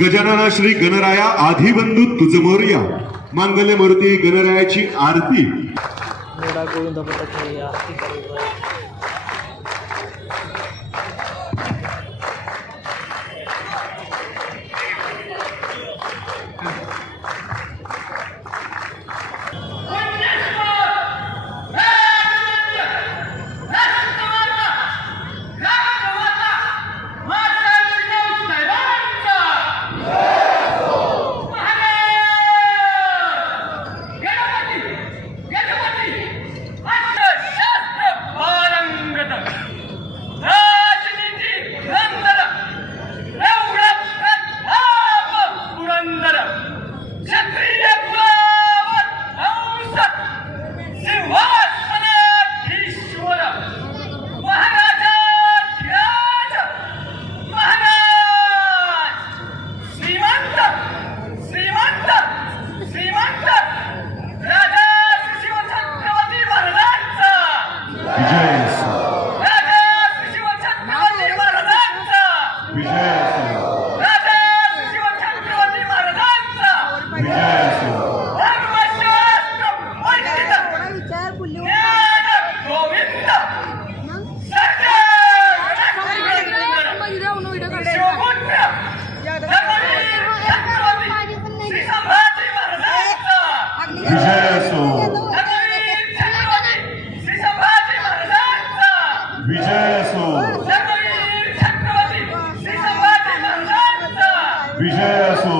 गजानना श्री गणराया आधिबंधू तुझ मोर्या मांगल्य मूर्ती गणरायाची आरती. विजय असो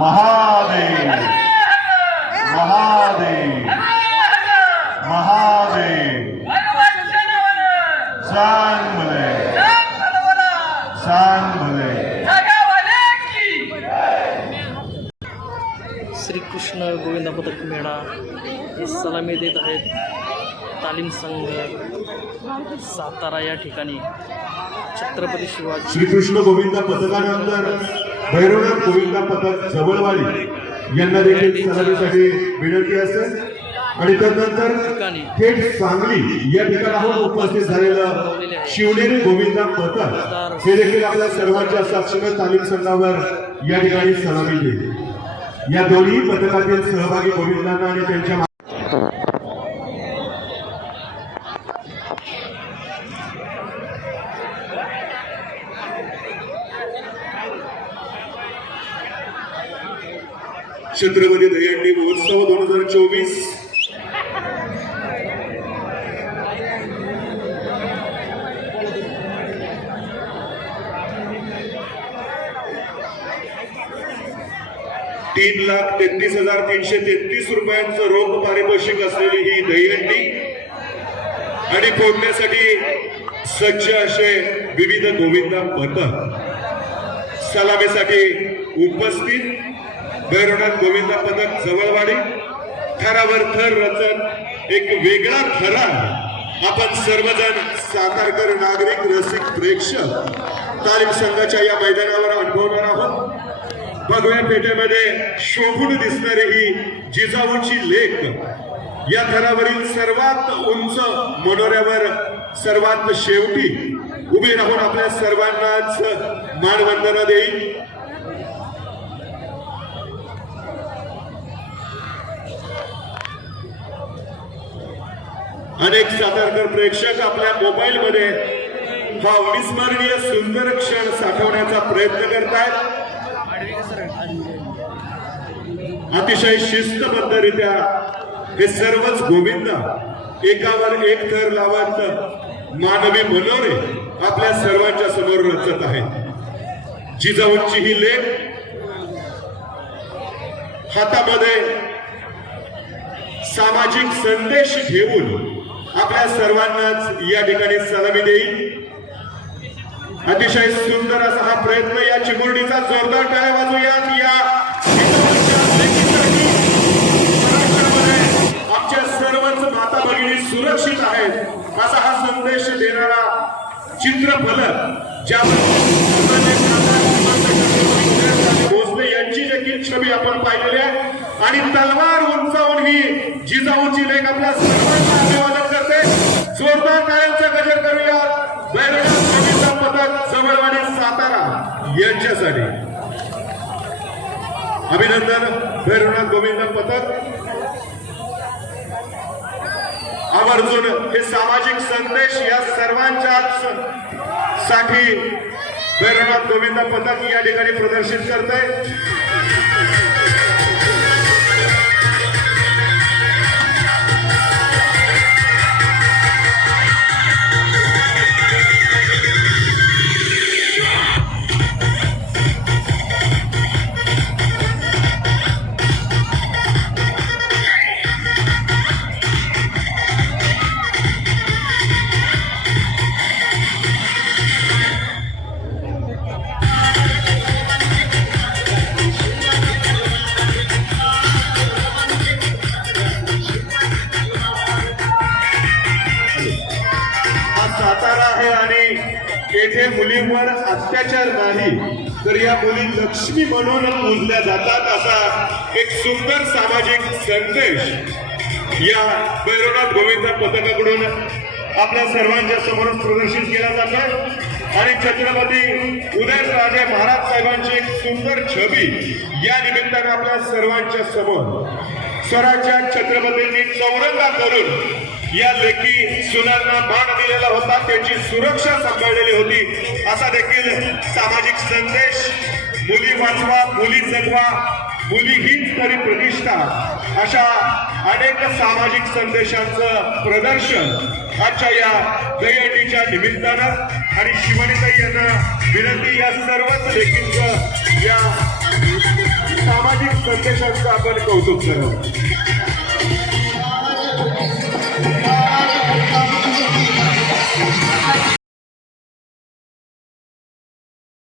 महादेव। महादेव। महादेव। सांग भले सांग भले श्रीकृष्ण गोविंद पथक मेळा. सलामी देत आहेत. तालीम संघ सातारा या ठिकाणी छत्रपती शिवाजी. श्रीकृष्ण गोविंदा पथकानंतर भैरवनाथ गोविंदा पथक जवळवाडी यांना देखील सलामीसाठी विनंती असेल आणि त्यानंतर थेट सांगली या ठिकाणाहून उपस्थित झालेलं शिवनेरी गोविंदा पथक हे देखील आपल्या सर्वांच्या साक्षीनं तालीम संघावर या ठिकाणी सलामी देईल या दोन्ही पथकातील सहभागी गोविंदांना आणि त्यांच्या छत्रपती दहीहंडी महोत्सव दोन हजार चोवीस. तीन लाख तेहतीस हजार तीनशे तेहतीस रुपयांचं रोख पारितोषिक असलेली ही दहीहंडी आणि फोडण्यासाठी सज्ज असे विविध गोविंदा पथक सलामीसाठी उपस्थित भैरवनाथ गोविंदा पदक जवळवाडी. थरावर थर रचन एक वेगळा थरा. आपण सर्वजण सातारकर नागरिक रसिक प्रेक्षक तालीम संघाच्या या मैदानावर अनुभवणार आहोत. भगव्या पेठेमध्ये शोभून दिसणारी ही जिजाऊची लेख. या थरावरील सर्वात उंच मनोऱ्यावर सर्वात शेवटी उभी राहून आपल्या सर्वांनाच मानवंदना देईल अनेक सातारकर प्रेक्षक आपल्या मोबाईलमध्ये हा अविस्मरणीय सुंदर क्षण साठवण्याचा प्रयत्न करतायत. अतिशय शिस्तबद्धरित्या हे सर्वच गोविंद एकावर एक थर लावत मानवी मनोरे आपल्या सर्वांच्या समोर रचत आहेत. जिजाऊंची ही लेख हातामध्ये सामाजिक संदेश घेऊन आपल्या सर्वांनाच या ठिकाणी सलामी देईल अतिशय सुंदर असा हा प्रयत्न या चिमुरडीचा जोरदार टाळ्या वाजूयात या आमच्या सर्वच माता भगिनी सुरक्षित आहेत. असा हा संदेश देणारा चित्रफलक ज्या भोसले यांची देखील छबी आपण पाहिलेली आहे. आणि तलवार उंचावून ही जिजाऊची लेख आपल्या सोडगावकरांचा गजर करूया बैलगाडा समितीचा पथक सबळवाडी सातारा यांच्यासाठी. अभिनंदन भैरवनाथ गोविंद पथक आवर्जून हे सामाजिक संदेश या सर्वांच्या साठी भैरवनाथ गोविंद पथक या ठिकाणी प्रदर्शित करते येथे मुलींवर अत्याचार नाही तर या मुली लक्ष्मी म्हणून पूजल्या जातात असा एक सुंदर सामाजिक संदेश या भैरवनाथ गोविंद पथकाकडून आपल्या सर्वांच्या समोर प्रदर्शित केला जातो आणि छत्रपती उदयनराजे महाराज साहेबांची एक सुंदर छबी या निमित्ताने आपल्या सर्वांच्या समोर. स्वराज्यात छत्रपतींनी चौरंगा करून या लेखी सुनांना मान दिलेला होता. त्याची सुरक्षा सांभाळलेली होती. असा देखील सामाजिक संदेश मुली वाचवा मुली जगवा मुली हीच तरी प्रतिष्ठा अशा अनेक सामाजिक संदेशांचं प्रदर्शन आजच्या या दहीहंडीच्या निमित्तानं आणि शिवणीताई यांना विनंती या सर्वच लेखींचं या सामाजिक संदेशांचं आपण कौतुक करावं